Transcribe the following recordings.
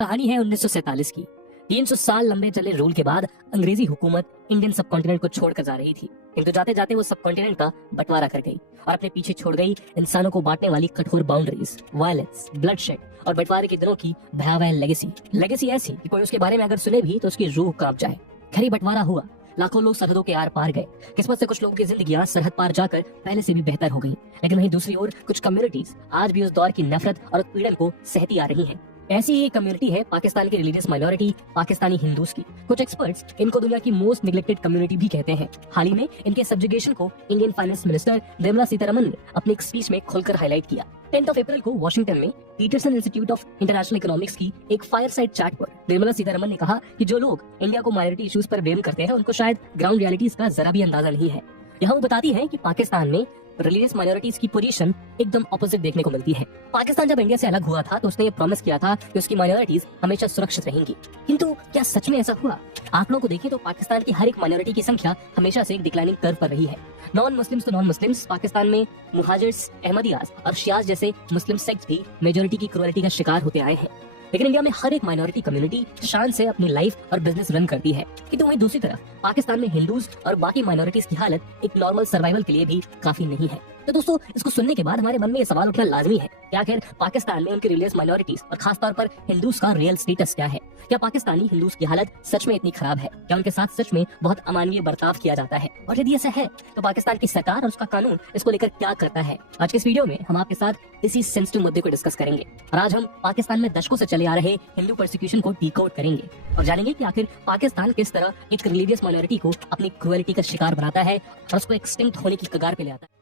कहानी है 1947 की। 300 साल लंबे चले रूल के बाद अंग्रेजी हुकूमत इंडियन सब कॉन्टिनेंट को छोड़कर जा रही थी, किंतु जाते जाते वो सब कॉन्टिनेंट का बंटवारा कर गई और अपने पीछे छोड़ गई इंसानों को बांटने वाली कठोर बाउंड्रीज, वायलेंस, ब्लडशेड और बंटवारे के दिनों की भयावह लेगेसी ऐसी कि कोई उसके बारे में अगर सुने भी तो उसकी रूह कांप जाए। खैर बंटवारा हुआ, लाखों लोग सरहदों के आर पार गए। किस्मत से कुछ लोगों की जिंदगियां सरहद पार जाकर पहले से भी बेहतर हो गई, लेकिन वहीं दूसरी ओर कुछ कम्युनिटीज आज भी उस दौर की नफरत और उत्पीड़न को सहती आ रही हैं। ऐसी ही कम्युनिटी है पाकिस्तान की रिलीजियस माइनॉरिटी पाकिस्तानी हिंदूज की। कुछ एक्सपर्ट्स इनको दुनिया की मोस्ट निग्लेक्टेड कम्युनिटी भी कहते हैं। हाल ही में इनके सब्जुगेशन को Indian finance minister Nirmala Sitharaman ने अपनी एक स्पीच में खुलकर हाईलाइट किया। 10 अप्रैल को वॉशिंगटन में Peterson Institute of International Economics की एक फायरसाइड चैट पर निर्मला सीतारमन ने कहा कि जो लोग इंडिया को माइनॉरिटी इश्यूज पर ब्लेम करते हैं उनको शायद ग्राउंड रियलिटीज का जरा भी अंदाजा नहीं है। यहाँ वो बताती है कि पाकिस्तान में रिलीजियस माइनॉरिटीज की पोजीशन एकदम ऑपोजिट देखने को मिलती है। पाकिस्तान जब इंडिया से अलग हुआ था तो उसने ये प्रॉमिस किया था कि उसकी माइनॉरिटीज हमेशा सुरक्षित रहेंगी, किंतु क्या सच में ऐसा हुआ? आंकड़ों को देखें तो पाकिस्तान की हर एक माइनॉरिटी की संख्या हमेशा से एक डिक्लाइनिंग कर्व पर रही है। नॉन मुस्लिम्स पाकिस्तान में मुहाजिर्स, अहमदियाज और शियाज जैसे मुस्लिम सेक्ट्स भी मेजोरिटी की क्रूरल्टी का शिकार होते आए हैं। लेकिन इंडिया में हर एक माइनॉरिटी कम्युनिटी शान से अपनी लाइफ और बिजनेस रन करती है, किंतु वहीं दूसरी तरफ पाकिस्तान में हिंदूज और बाकी माइनॉरिटीज की हालत एक नॉर्मल सर्वाइवल के लिए भी काफी नहीं है। तो दोस्तों, इसको सुनने के बाद हमारे मन में ये सवाल उठना लाजमी है, क्या आखिर पाकिस्तान में उनकी रिलीजियस माइनॉरिटीज और खासतौर पर हिंदूज का रियल स्टेटस क्या है? क्या पाकिस्तानी हिंदूज की हालत सच में इतनी खराब है? क्या उनके साथ सच में बहुत अमानवीय बर्ताव किया जाता है? और यदि ऐसा है तो पाकिस्तान की सरकार और उसका कानून इसको लेकर क्या करता है? आज के इस वीडियो में हम आपके साथ इसी सेंसिटिव मुद्दे को डिस्कस करेंगे और आज हम पाकिस्तान में दशकों से चले आ रहे हिंदू परसिक्यूशन को डिकोड करेंगे और जानेंगे कि आखिर पाकिस्तान किस तरह एक रिलीजियस माइनॉरिटी को अपनी क्रूरल्टी का शिकार बनाता है और उसको एक्सटिंक्ट होने की कगार पे ले आता है।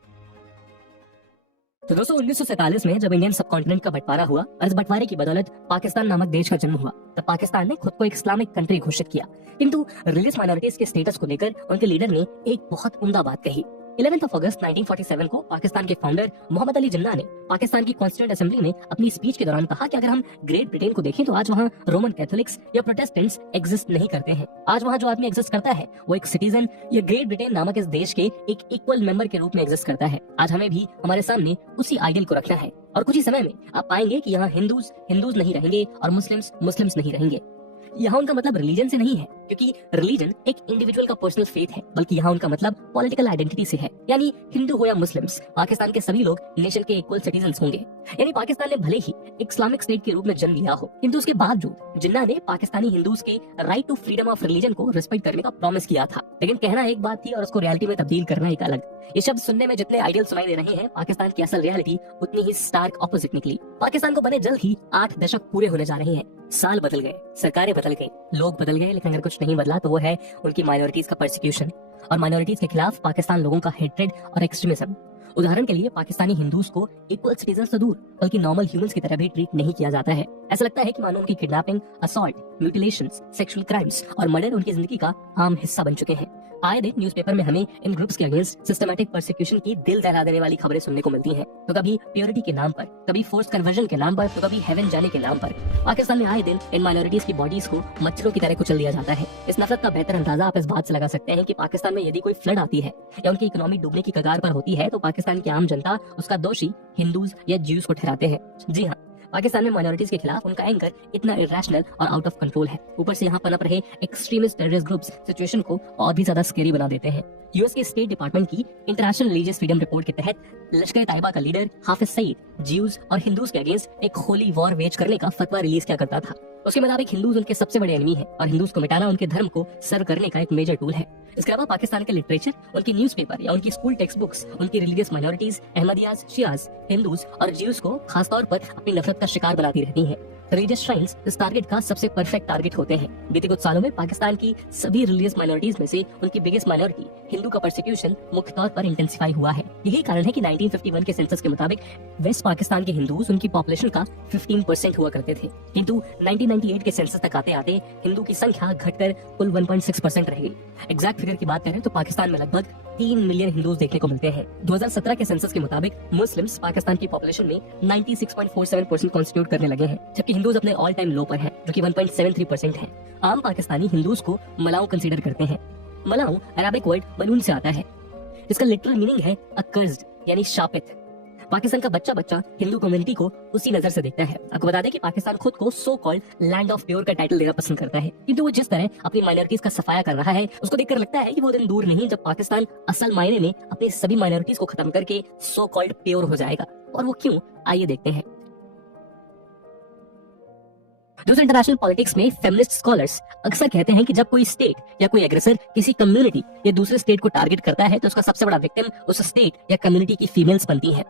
तो दोस्तों, 1947 में जब इंडियन सब कॉन्टिनेंट का बंटवारा हुआ और इस बंटवारे की बदौलत पाकिस्तान नामक देश का जन्म हुआ, तब पाकिस्तान ने खुद को एक इस्लामिक कंट्री घोषित किया। किंतु रिलीजियस माइनॉरिटीज के स्टेटस को लेकर उनके लीडर ने एक बहुत उम्दा बात कही। 11 अगस्त 1947 को पाकिस्तान के फाउंडर मोहम्मद अली जिन्ना ने पाकिस्तान की कॉन्स्टिट्यूएंट असेंबली में अपनी स्पीच के दौरान कहा कि अगर हम ग्रेट ब्रिटेन को देखें तो आज वहाँ रोमन कैथोलिक्स या प्रोटेस्टेंट्स एग्जिस्ट नहीं करते हैं। आज वहाँ जो आदमी एग्जिस्ट करता है वो एक सिटीजन या ग्रेट ब्रिटेन नामक इस देश के एक इक्वल मेंबर के रूप में एग्जिस्ट करता है। आज हमें भी हमारे सामने उसी आइडियल को रखना है और कुछ ही समय में आप पाएंगे कि यहाँ हिंदूज नहीं रहेंगे और मुस्लिम्स नहीं रहेंगे। यहाँ उनका मतलब रिलीजन से नहीं है, क्योंकि रिलीजन एक इंडिविजुअल का पर्सनल फेथ है, बल्कि यहाँ उनका मतलब पॉलिटिकल आइडेंटिटी से है। यानी हिंदू हो या मुस्लिम्स, पाकिस्तान के सभी लोग नेशन के इक्वल सिटीजन्स होंगे। यानी पाकिस्तान ने भले ही एक इस्लामिक स्टेट के रूप में जन्म लिया हो, किंतु उसके बावजूद जिन्ना ने पाकिस्तानी हिंदूज के right to freedom of religion को रिस्पेक्ट करने का प्रॉमिस किया था। लेकिन कहना एक बात थी और उसको रियलिटी में तब्दील करना एक अलग। ये शब्द सुनने में जितने आइडियल सुनाई दे रहे हैं, पाकिस्तान की असल रियलिटी उतनी ही स्टार्क ऑपोजिट निकली। पाकिस्तान को बने जल्द ही 8 दशक पूरे होने जा रहे हैं। साल बदल गए, सरकारें बदल गई, लोग बदल गए, लेकिन अगर कुछ नहीं बदला तो वो है उनकी माइनॉरिटीज का परसिक्यूशन और माइनॉरिटीज के खिलाफ पाकिस्तान लोगों का हेट्रेड और एक्सट्रीमिज्म। उदाहरण के लिए पाकिस्तानी हिंदूज को इक्वल सिटीजन से दूर बल्कि नॉर्मल ह्यूमंस की तरह भी ट्रीट नहीं किया जाता है। ऐसा लगता है कि मानो उनकी किडनैपिंग, असॉल्ट, म्यूटिलेशंस, सेक्सुअल क्राइम्स और मर्डर उनकी जिंदगी का आम हिस्सा बन चुके हैं। आए दिन न्यूज़पेपर में हमें इन ग्रुप्स के अगेंस्ट सिस्टमैटिक परसिक्यूशन की दिल दहला देने वाली खबरें सुनने को मिलती हैं। तो कभी प्योरिटी के नाम पर, कभी फोर्स कन्वर्जन के नाम पर, तो कभी हेवन जाने के नाम पर पाकिस्तान में आए दिन इन माइनॉरिटीज की बॉडीज को मच्छरों की तरह कुचल दिया जाता है। इस नफरत का बेहतर अंदाजा आप इस बात से लगा सकते हैं कि पाकिस्तान में यदि कोई फ्लड आती है या उनकी इकोनॉमी डूबने की कगार पर होती है तो पाकिस्तान की आम जनता उसका दोषी हिंदूज या ज्यूज को ठहराते हैं। जी हाँ, पाकिस्तान में माइनॉरिटीज के खिलाफ उनका एंगर इतना इरेशनल और आउट ऑफ कंट्रोल है। ऊपर से यहाँ पनप रहे एक्सट्रीमिस्ट टेररिस्ट ग्रुप्स सिचुएशन को और भी ज्यादा स्केरी बना देते हैं। यूएस के स्टेट डिपार्टमेंट की इंटरनेशनल रिलीजियस फ्रीडम रिपोर्ट के तहत लश्कर तैयबा का लीडर हाफिज सईद ज्यूज और हिंदूज के अगेंस्ट एक होली वॉर वेज करने का फतवा रिलीज किया करता था। उसके मुताबिक हिंदूज उनके सबसे बड़े एनिमी है और हिंदूज को मिटाना उनके धर्म को सर्व करने का एक मेजर टूल है। इसके अलावा पाकिस्तान के लिटरेचर, उनकी न्यूज़पेपर या उनकी स्कूल टेक्स्ट बुक्स उनकी religious minorities, Ahmadiyyas, Shias, Hindus और ज्यूज को खासतौर पर अपनी नफरत का शिकार बनाती रहती हैं। रिलीजियस श्राइन्स इस टारगेट का सबसे परफेक्ट टारगेट होते हैं। बीते कुछ सालों में पाकिस्तान की सभी रिलीजियस माइनॉरिटीज में से उनकी बिगेस्ट माइनॉरिटी हिंदू का परसिक्यूशन मुख्य तौर पर इंटेंसिफाई हुआ है। यही कारण है कि 1951 के सेंसस के मुताबिक वेस्ट पाकिस्तान के हिंदूज उनकी पॉपुलेशन का 15% हुआ करते थे, किंतु 1998 के सेंसस तक आते आते हिंदू की संख्या घटकर कुल 1.6% रह गई। एग्जैक्ट फिगर की बात करें तो पाकिस्तान में लगभग 3 मिलियन हिंदूज देखने को मिलते हैं। 2017 के सेंसस के मुताबिक मुस्लिम्स पाकिस्तान की पॉपुलेशन में 96.47% कॉन्स्टिट्यूट करने लगे हैं, जबकि हिंदूज अपने ऑल टाइम लो पर हैं, जो कि 1.73% है। आम पाकिस्तानी हिंदूज को मलाऊ कंसीडर करते हैं। मलाऊ अरबिक वर्ड बलून से आता है, जिसका लिटरल मीनिंग है अकर्स्ड यानी शापित। पाकिस्तान का बच्चा बच्चा हिंदू कम्युनिटी को उसी नजर से देखता है। आपको बता दें कि पाकिस्तान खुद को so called land of pure का टाइटल देना पसंद करता है, किंतु वो जिस तरह अपनी माइनॉरिटीज का सफाया कर रहा है उसको देखकर लगता है कि वो दिन दूर नहीं जब पाकिस्तान असल मायने में अपनी सभी माइनॉरिटीज को खत्म करके सो कॉल्ड प्योर हो जाएगा। और वो क्यों, आइए देखते हैं। दोस्तों, इंटरनेशनल पॉलिटिक्स में फेमिनिस्ट स्कॉलर्स अक्सर कहते हैं कि जब कोई स्टेट या कोई एग्रेसर किसी कम्युनिटी या दूसरे स्टेट को टारगेट करता है तो उसका सबसे बड़ा विक्टिम उस स्टेट या कम्युनिटी की फीमेल्स बनती हैं।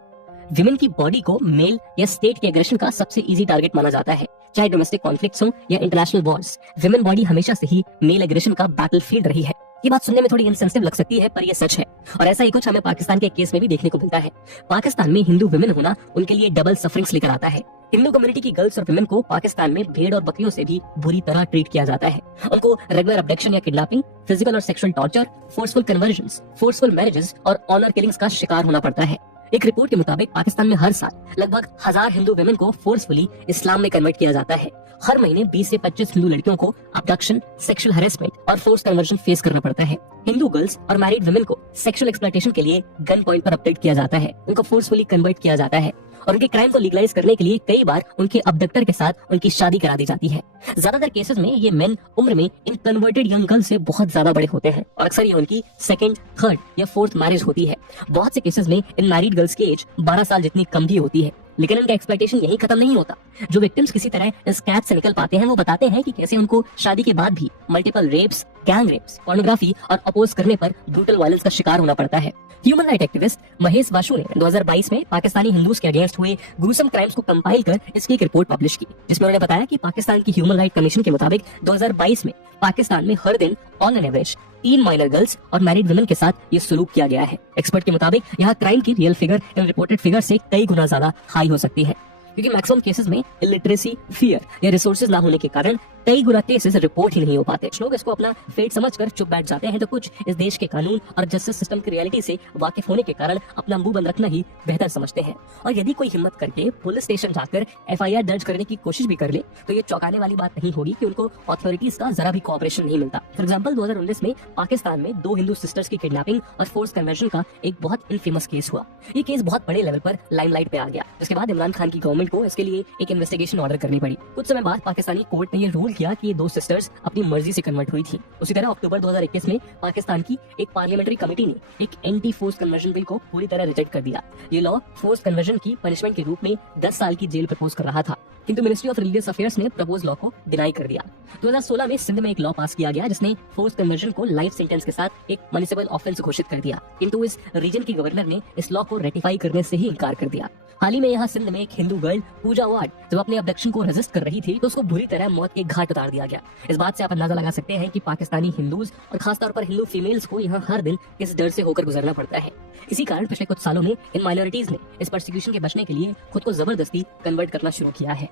विमेन की बॉडी को मेल या स्टेट के एग्रेशन का सबसे इजी टारगेट माना जाता है, चाहे डोमेस्टिक कॉन्फ्लिक्ट्स हो या इंटरनेशनल वॉर्स। विमेन बॉडी हमेशा से ही मेल एग्रेशन का बैटलफील्ड रही है। ये बात सुनने में थोड़ी इनसेंसिटिव लग सकती है, पर ये सच है और ऐसा ही कुछ हमें पाकिस्तान के केस में भी देखने को मिलता है। पाकिस्तान में हिंदू विमेन होना उनके लिए डबल सफरिंग्स लेकर आता है। हिंदू कम्युनिटी की गर्ल्स और विमेन को पाकिस्तान में भेड़ और बकरियों से भी बुरी तरह ट्रीट किया जाता है। उनको रेगुलर अबडक्शन या किडनैपिंग, फिजिकल और sexual torture, forceful convergence, forceful marriages और ऑनर किलिंग्स का शिकार होना पड़ता है। एक रिपोर्ट के मुताबिक पाकिस्तान में हर साल लगभग 1000 हिंदू विमेन को फोर्सफुली इस्लाम में कन्वर्ट किया जाता है। हर महीने 20 से 25 हिंदू लड़कियों को अबडक्शन, सेक्सुअल हैरेसमेंट और फोर्स कन्वर्जन फेस करना पड़ता है। हिंदू गर्ल्स और मैरिड विमेन को सेक्सुअल एक्सप्लॉयटेशन के लिए गन पॉइंट पर अपडेट किया जाता है, उनको फोर्सफुली कन्वर्ट किया जाता है और उनके क्राइम को लीगलाइज करने के लिए कई बार उनके अबडक्टर के साथ उनकी शादी करा दी जाती है। ज्यादातर केसेस में ये मेन उम्र में इन कन्वर्टेड यंग गर्ल से बहुत ज्यादा बड़े होते हैं और अक्सर ये उनकी सेकंड, थर्ड या फोर्थ मैरिज होती है। बहुत से केसेस में इन मैरिड गर्ल्स की एज 12 साल जितनी कम भी होती है। लेकिन इनका एक्सप्लॉयटेशन यही खत्म नहीं होता। जो विक्टिम्स किसी तरह इस कैद से निकल पाते हैं वो बताते हैं कि कैसे उनको शादी के बाद भी multiple rapes, gang rapes, pornography और अपोज करने पर ब्रूटल वायलेंस का शिकार होना पड़ता है। Human right activist Mahesh Vashu ने 2022 में पाकिस्तानी हिंदूज के अगेंस्ट हुए ग्रूसम क्राइम्स को कंपाइल कर इसकी एक रिपोर्ट पब्लिश की, जिसमें उन्होंने बताया कि पाकिस्तान की ह्यूमन राइट कमीशन के मुताबिक 2022 में पाकिस्तान में हर दिन on an average 3 minor girls और मैरिड वुमेन के साथ ये सलूक किया गया है। एक्सपर्ट के मुताबिक यहाँ क्राइम की real figure in reported figure से कई गुना ज्यादा हाई हो सकती है, क्योंकि मैक्सिमम केसेस में इलिटरेसी, फियर या रिसोर्सेज ना होने के कारण कई गुना केसेस रिपोर्ट ही नहीं हो पाते। कुछ लोग इसको अपना फेट समझकर चुप बैठ जाते हैं, तो कुछ इस देश के कानून और जस्टिस सिस्टम की रियलिटी से वाकिफ होने के कारण अपना मुंह बंद रखना ही बेहतर समझते हैं। और यदि कोई हिम्मत करके पुलिस स्टेशन जाकर FIR दर्ज करने की कोशिश भी कर ले तो ये चौंकाने वाली बात नहीं होगी कि उनको अथॉरिटीज का जरा भी कोऑपरेशन नहीं मिलता। फॉर एग्जाम्पल 2019 में पाकिस्तान में 2 हिंदू सिस्टर्स की किडनैपिंग और फोर्स कन्वर्जन का एक बहुत इनफेमस केस हुआ। ये केस बहुत बड़े लेवल पर लाइमलाइट पे आ गया, जिसके बाद इमरान खान की गवर्नमेंट को इसके लिए एक इन्वेस्टिगेशन ऑर्डर करनी पड़ी। कुछ समय बाद पाकिस्तानी कोर्ट ने ये रूल किया कि ये 2 सिस्टर्स अपनी मर्जी से कन्वर्ट हुई थी। उसी तरह अक्टूबर 2021 में पाकिस्तान की एक पार्लियामेंट्री कमेटी ने एक एंटी फोर्स कन्वर्जन बिल को पूरी तरह रिजेक्ट कर दिया। ये लॉ फोर्स कन्वर्जन की पनिशमेंट के रूप में 10 साल की जेल प्रपोज कर रहा था, किंतु मिनिस्ट्री ऑफ रिलीजियस अफेयर्स ने प्रपोज लॉ को डिनाई कर दिया। 2016 में सिंध में एक लॉ पास किया गया जिसने फोर्स कन्वर्जन को लाइफ सेंटेंस के साथ एक म्युनिसिपल ऑफेंस घोषित कर दिया, किंतु इस रीजन की गवर्नर ने इस लॉ को रेटिफाई करने से ही इनकार कर दिया। हाल ही में यहाँ सिंध में एक हिंदू गर्ल पूजा वार्ड जब अपने अबडक्शन को रेजिस्ट कर रही थी तो उसको बुरी तरह मौत के घाट उतार दिया गया। इस बात से आप अंदाजा लगा सकते हैं कि पाकिस्तानी हिंदूज और खासतौर पर हिंदू फीमेल्स को यहाँ हर दिन किस डर से होकर गुजरना पड़ता है। इसी कारण पिछले कुछ सालों में इन माइनॉरिटीज ने इस परसिक्यूशन के बचने के लिए खुद को जबरदस्ती कन्वर्ट करना शुरू किया है।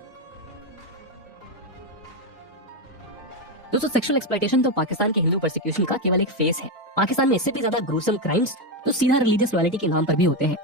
दोस्तों, सेक्सुअल एक्सप्लॉयटेशन तो पाकिस्तान के हिंदू परसिक्यूशन का केवल एक फेस है। पाकिस्तान में इससे भी ज्यादा ग्रूसम क्राइम्स तो सीधा रिलीजियस लॉयल्टी के नाम पर भी होते हैं।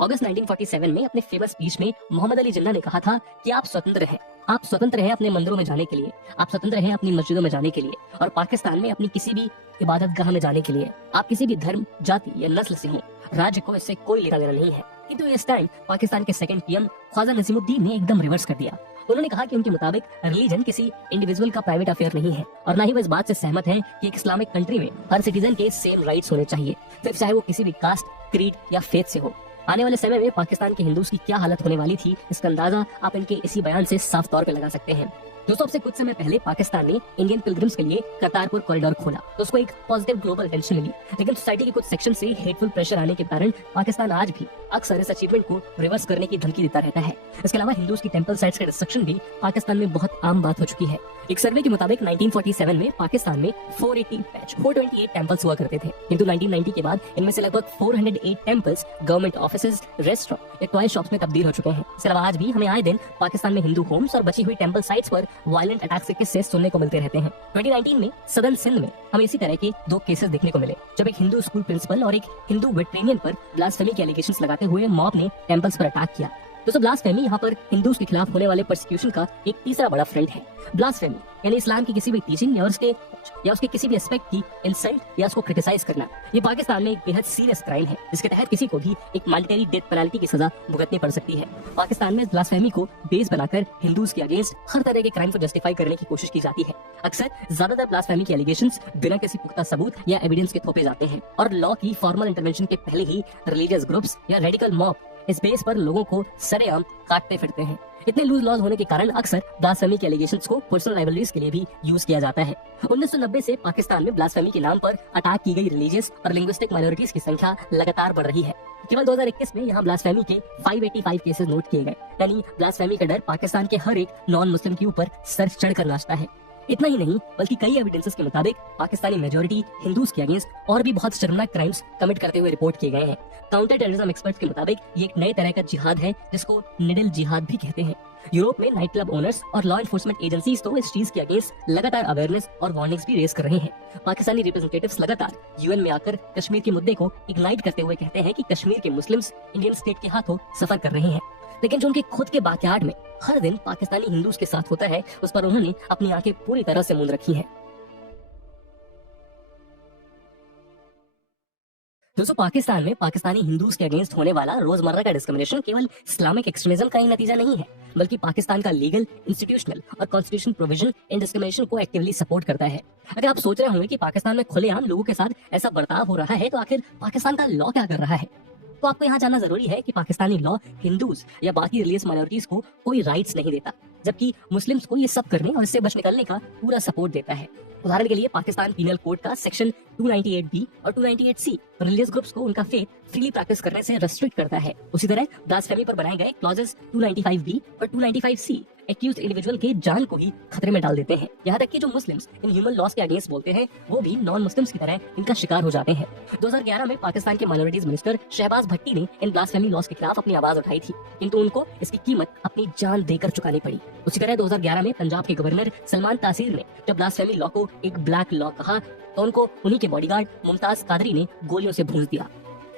अगस्त 1947 में अपने फेमस स्पीच में मोहम्मद अली जिन्ना ने कहा था कि आप स्वतंत्र हैं, आप स्वतंत्र हैं अपने मंदिरों में जाने के लिए, आप स्वतंत्र हैं अपनी मस्जिदों में जाने के लिए और पाकिस्तान में अपनी किसी भी इबादतगाह में जाने के लिए। आप किसी भी धर्म, जाति या नस्ल से हों, राज्य को इससे कोई लेना देना नहीं है। किंतु इस टाइम पाकिस्तान के सेकंड PM ख्वाजा नजीमुद्दीन ने एकदम रिवर्स कर दिया। उन्होंने कहा कि उनके मुताबिक रिलीजन किसी इंडिविजुअल का प्राइवेट अफेयर नहीं है और ना ही वो इस बात से सहमत हैं कि एक इस्लामिक कंट्री में हर सिटीजन के सेम राइट्स होने चाहिए, फिर चाहे वो किसी भी कास्ट, क्रीड या फेथ से हो। आने वाले समय में पाकिस्तान के हिंदूज की क्या हालत होने वाली थी, इसका अंदाजा आप इनके इसी बयान से साफ तौर पे लगा सकते हैं। दोस्तों, अब से कुछ समय पहले पाकिस्तान ने इंडियन पिलग्रिम्स के लिए करतारपुर कॉरिडोर खोला तो उसको एक पॉजिटिव ग्लोबल अटेंशन मिली, लेकिन सोसाइटी के कुछ सेक्शन से हेटफुल प्रेशर आने के कारण पाकिस्तान आज भी अक्सर इस अचीवमेंट को रिवर्स करने की धमकी देता रहता है। इसके अलावा हिंदूज की टेंपल साइट्स का डिस्ट्रक्शन भी पाकिस्तान में बहुत आम बात हो चुकी है। एक सर्वे के मुताबिक 1947 में पाकिस्तान में 428 टेंपल्स हुआ करते थे, किंतु 1990 के बाद इनमें से लगभग 408 टेंपल्स गवर्नमेंट ऑफिसेज, रेस्टोरेंट या टॉय शॉप्स में तब्दील हो चुके हैं। इसके अलावा आज भी हमें आए दिन पाकिस्तान में हिंदू होम्स और बची हुई टेंपल साइट्स पर वायलेंट अटैक्स के किस्से सुनने को मिलते रहते हैं। 2019 में सदर्न सिंध में हमें इसी तरह के 2 केसेस देखने को मिले, जब एक हिंदू स्कूल प्रिंसिपल और एक हिंदू वेटरेनियन पर ब्लास्फेमी के एलिगेशंस लगाते हुए मॉब ने टेंपल्स पर अटैक किया। दोस्तों, ब्लास्फेमी यहाँ पर हिंदूज के खिलाफ होने वाले परसिक्यूशन का एक तीसरा बड़ा फ्रंट है। ब्लास्फेमी यानी इस्लाम की किसी भी टीचिंग या उसके किसी भी एस्पेक्ट की इंसल्ट या उसको क्रिटिसाइज करना, ये पाकिस्तान में एक बेहद सीरियस क्राइम है, जिसके तहत किसी को भी एक मैंडेटरी डेथ पेनल्टी की सजा भुगतनी पड़ सकती है। पाकिस्तान में ब्लास्फेमी को बेस बनाकर हिंदूज के अगेंस्ट हर तरह के क्राइम को जस्टिफाई करने की कोशिश की जाती है। अक्सर ज्यादातर ब्लास्फेमी के एलिगेशंस बिना किसी पुख्ता सबूत या एविडेंस के थोपे जाते हैं और लॉ की फॉर्मल इंटरवेंशन के पहले ही रिलीजियस ग्रुप्स या रेडिकल मॉब इस बेस पर लोगों को सरेआम काटते फिरते हैं। इतने लूज लॉज होने के कारण अक्सर ब्लास्फेमी के एलिगेशंस को पर्सनल राइवलरीज के लिए भी यूज किया जाता है। 1990 से पाकिस्तान में ब्लास्फेमी के नाम पर अटैक की गई रिलीजियस और लिंग्विस्टिक माइनॉरिटीज की संख्या लगातार बढ़ रही है। केवल 2021 में यहाँ ब्लास्फेमी के 585 केसेस नोट किए गए, यानी ब्लास्फेमी का डर पाकिस्तान के हर एक नॉन मुस्लिम के ऊपर सर चढ़कर नाचता है। इतना ही नहीं बल्कि कई एविडेंसेस के मुताबिक पाकिस्तानी मेजोरिटी हिंदूज के अगेंस्ट और भी बहुत शर्मनाक क्राइम्स कमिट करते हुए रिपोर्ट किए गए हैं। काउंटर टेररिज्म एक्सपर्ट्स के मुताबिक ये एक नए तरह का जिहाद है, जिसको निडल जिहाद भी कहते हैं। यूरोप में नाइट क्लब ओनर्स और लॉ एनफोर्समेंट एजेंसीज तो इस चीज के अगेंस्ट लगातार अवेयरनेस और वार्निंग्स भी रेज कर रहे हैं। पाकिस्तानी रिप्रेजेंटेटिव्स लगातार यूएन में आकर कश्मीर के मुद्दे को इग्नाइट करते हुए कहते हैं कि कश्मीर के मुस्लिम्स इंडियन स्टेट के हाथों सफर कर रहे हैं, लेकिन जो उनके खुद के बैकयार्ड में हर दिन पाकिस्तानी हिंदूज के साथ होता है, उस पर उन्होंने अपनी आंखें पूरी तरह से मूंद रखी हैं। दोस्तों, पाकिस्तान में पाकिस्तानी हिंदूज के अगेंस्ट होने वाला रोजमर्रा का डिस्क्रिमिनेशन केवल इस्लामिक एक्सट्रीमिज्म का ही नतीजा नहीं है, बल्कि पाकिस्तान का लीगल, इंस्टीट्यूशनल और कॉन्स्टिट्यूशन प्रोविजन इन डिस्क्रिमिनेशन को एक्टिवली सपोर्ट करता है। अगर आप सोच रहे होंगे कि पाकिस्तान में खुलेआम लोगों के साथ ऐसा बर्ताव हो रहा है, तो आखिर पाकिस्तान का लॉ क्या कर रहा है? तो आपको यहाँ जानना जरूरी है कि पाकिस्तानी लॉ हिंदूज या बाकी रिलीजियस माइनॉरिटीज को कोई राइट्स नहीं देता, जबकि मुस्लिम्स को ये सब करने और इससे बच निकलने का पूरा सपोर्ट देता है। उदाहरण के लिए पाकिस्तान पीनल कोड का सेक्शन 298 और 298 रिलीजियस ग्रुप्स को उनका फेथ फ्रीली प्रैक्टिस करने से रेस्ट्रिक्ट करता है। उसी तरह ब्लास्फेमी पर बनाए गए क्लॉजेस 295 और 295 एक्यूज्ड इंडिविजुअल के जान को ही खतरे में डाल देते हैं। यहाँ तक कि जो मुस्लिम्स इन ह्यूमन लॉस के अगेंस्ट बोलते हैं, वो भी नॉन मुस्लिम्स की तरह इनका शिकार हो जाते हैं। 2011 में पाकिस्तान के माइनॉरिटीज मिनिस्टर शहबाज भट्टी ने इन ब्लास्फेमी लॉस के खिलाफ अपनी आवाज उठाई थी, किंतु उनको इसकी कीमत अपनी जान देकर चुकानी पड़ी। उसी तरह 2011 में पंजाब के गवर्नर सलमान तासीर ने जब ब्लास्फेमी लॉ को एक ब्लैक लॉ कहा, तो उनको उन्हीं के बॉडीगार्ड मुमताज कादरी ने गोलियों से भूंस दिया।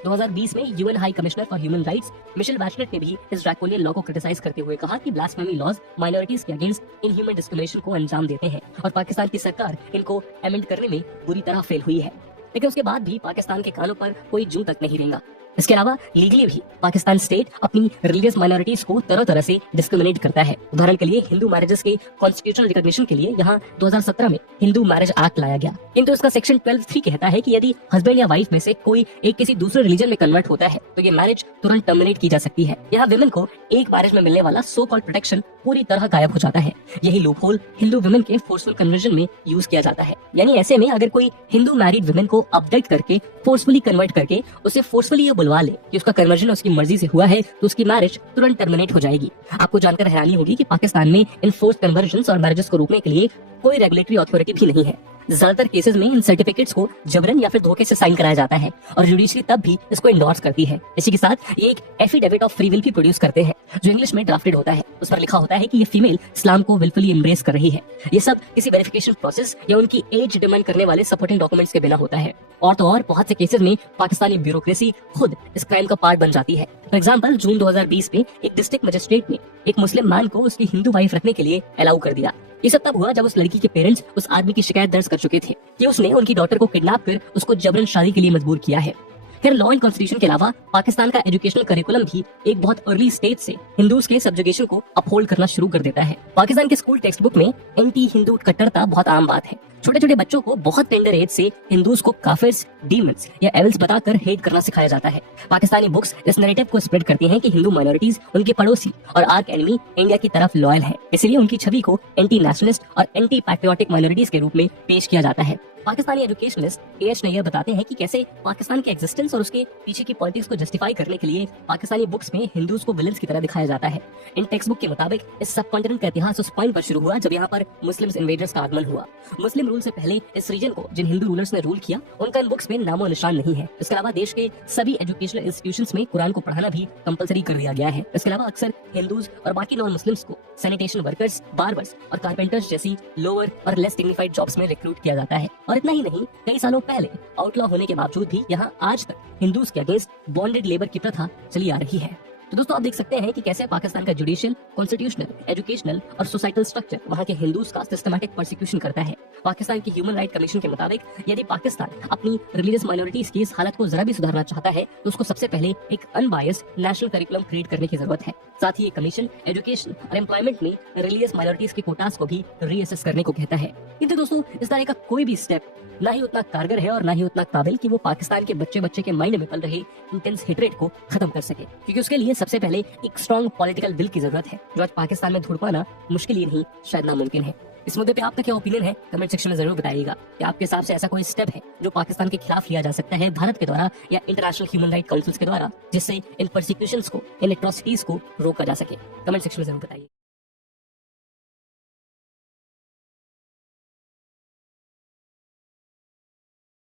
2020 में UN high commissioner for human rights Michelle Bachelet ने भी इस ड्रैकोनियन लॉ को क्रिटिसाइज करते हुए कहा कि ब्लास्फेमी लॉज माइनॉरिटीज के अगेंस्ट इन ह्यूमन डिस्क्रिमिनेशन को अंजाम देते हैं और पाकिस्तान की सरकार इनको अमेंड करने में बुरी तरह फेल हुई है। लेकिन उसके बाद भी पाकिस्तान के कानों पर कोई जूं तक नहीं रेंगा। इसके अलावा लीगली भी पाकिस्तान स्टेट अपनी रिलीजियस माइनॉरिटीज को तरह तरह से डिस्क्रिमिनेट करता है। उदाहरण के लिए हिंदू मैरिजेस के कॉन्स्टिट्यूशनल रिकॉग्निशन के लिए यहाँ 2017 में हिंदू मैरिज एक्ट लाया गया, किंतु इसका सेक्शन 12(3) कहता है कि यदि हस्बैंड या वाइफ में से कोई एक किसी दूसरे रिलीजन में कन्वर्ट होता है, तो ये मैरिज तुरंत टर्मिनेट की जा सकती है। यहाँ विमेन को एक मैरिज में मिलने वाला सो कॉल्ड प्रोटेक्शन पूरी तरह गायब हो जाता है। यही लूपहोल हिंदू विमेन के फोर्सफुल कन्वर्जन में यूज किया जाता है। यानी ऐसे में अगर कोई हिंदू मैरिड विमेन को अपडेट करके फोर्सफुली कन्वर्ट करके उसे फोर्सफुली ये बुलवा ले कि उसका कन्वर्जन उसकी मर्जी से हुआ है, तो उसकी मैरिज तुरंत टर्मिनेट हो जाएगी। आपको जानकर हैरानी होगी कि पाकिस्तान में इन फोर्स कन्वर्जन्स और मैरिजेस को रोकने के लिए कोई रेगुलेटरी अथॉरिटी भी नहीं है। ज्यादातर केसेस में इन सर्टिफिकेट्स को जबरन या फिर धोखे से साइन कराया जाता है और जुडिशरी तब भी इसको इंडोर्स करती है। इसी के साथ ये एक एफिडेविट ऑफ फ्री विल भी प्रोड्यूस करते हैं, जो इंग्लिश में ड्राफ्टेड होता है। उस पर लिखा होता है कि ये फीमेल इस्लाम को विलफुली एम्ब्रेस कर रही है। ये सब किसी वेरिफिकेशन प्रोसेस या उनकी एज डिमांड करने वाले सपोर्टिंग डॉक्यूमेंट्स के बिना होता है। और तो और बहुत से केसेस में पाकिस्तानी ब्यूरोक्रेसी खुद इस क्राइम का पार्ट बन जाती है। फॉर एग्जाम्पल, जून 2020 में एक डिस्ट्रिक्ट मजिस्ट्रेट ने एक मुस्लिम मैन को उसकी हिंदू वाइफ रखने के लिए अलाउ कर दिया। ये सब तब हुआ जब उस लड़की के पेरेंट्स उस आदमी की शिकायत दर्ज कर चुके थे कि उसने उनकी डॉटर को किडनैप कर उसको जबरन शादी के लिए मजबूर किया है। फिर लॉ एंड कॉन्स्टिट्यूशन के अलावा पाकिस्तान का एजुकेशनल करिकुलम भी एक बहुत अर्ली स्टेज से हिंदूज के सब्जुगेशन को अपहोल्ड करना शुरू कर देता है। पाकिस्तान के स्कूल टेक्स्ट बुक में एंटी हिंदू कट्टरता बहुत आम बात है। छोटे छोटे बच्चों को बहुत टेंडर एज से हिंदूज को काफिर्स, डीमंस या एविल्स बताकर हेट करना सिखाया जाता है। पाकिस्तानी बुक्स इस नैरेटिव को स्प्रेड करती हैं कि हिंदू माइनॉरिटीज उनके पड़ोसी और आर्क एनिमी इंडिया की तरफ लॉयल है, इसलिए उनकी छवि को एंटी नेशनलिस्ट और एंटी पैट्रियोटिक माइनॉरिटीज के रूप में पेश किया जाता है। पाकिस्तानी एजुकेशनिस्ट एएच नैयर बताते हैं कि कैसे पाकिस्तान के एग्जिस्टेंस और उसके पीछे की पॉलिटिक्स को जस्टिफाई करने के लिए पाकिस्तानी बुक्स में हिंदूज को विलेंस की तरह दिखाया जाता है। इन टेक्स्ट बुक के मुताबिक इस सब कॉन्टिनेंट का इतिहास उस पॉइंट पर शुरू हुआ जब यहाँ पर मुस्लिम्स इन्वेडर्स का आगमन हुआ। मुस्लिम रूल से पहले इस रीजन को जिन हिंदू रूलर्स ने रूल किया, उनका इन बुक्स में नामो निशान नहीं है। इसके अलावा देश के सभी एजुकेशनल इंस्टीट्यूशंस में कुरान को पढ़ाना भी कंपलसरी कर दिया गया है। इसके अलावा अक्सर हिंदूज और बाकी नॉन मुस्लिम्स को सैनिटेशन वर्कर्स, बार्बर्स और कारपेंटर्स जैसी लोअर और लेस डिग्निफाइड जॉब्स में रिक्रूट किया जाता है। और इतना ही नहीं, कई सालों पहले आउटलॉ होने के बावजूद भी यहाँ आज तक हिंदूज के अगेंस्ट बॉन्डेड लेबर की प्रथा चली आ रही है। तो दोस्तों आप देख सकते हैं कि कैसे पाकिस्तान का जुडिशियल, कॉन्स्टिट्यूशनल, एजुकेशनल और सोसाइटल स्ट्रक्चर वहाँ के हिंदूज का सिस्टमैटिक प्रोसिक्यूशन करता है। पाकिस्तान की ह्यूमन राइट कमीशन के मुताबिक यदि पाकिस्तान अपनी रिलीजियस माइनॉरिटीज की इस हालत को जरा भी सुधारना चाहता है तो उसको सबसे पहले एक अनबायस्ड नेशनल करिकुलम क्रिएट करने की जरूरत है। साथ ही ये कमीशन एजुकेशन और एम्प्लॉयमेंट में रिलीजियस माइनॉरिटीज के कोटास को भी रीअसेस करने को कहता है। किंतु दोस्तों इस तरह का कोई भी स्टेप ना ही उतना कारगर है और ना ही उतना काबिल कि वो पाकिस्तान के बच्चे के माइंड में पल रहे इंटेंस हेट्रेड को खत्म कर सके, क्योंकि उसके लिए सबसे पहले एक स्ट्रॉन्ग पॉलिटिकल विल की जरूरत है, जो आज पाकिस्तान में ढूंढ पाना मुश्किल ही नहीं शायद नामुमकिन है। इस मुद्दे पे आपका क्या ओपिनियन है कमेंट सेक्शन में जरूर बताइएगा कि आपके हिसाब से ऐसा कोई स्टेप है जो पाकिस्तान के खिलाफ लिया जा सकता है भारत के द्वारा या इंटरनेशनल ह्यूमन राइट काउंसिल्स के द्वारा, जिससे इन परसिक्यूशंस को, इन एट्रोसिटीज को रोका जा सके। कमेंट सेक्शन में जरूर बताइए।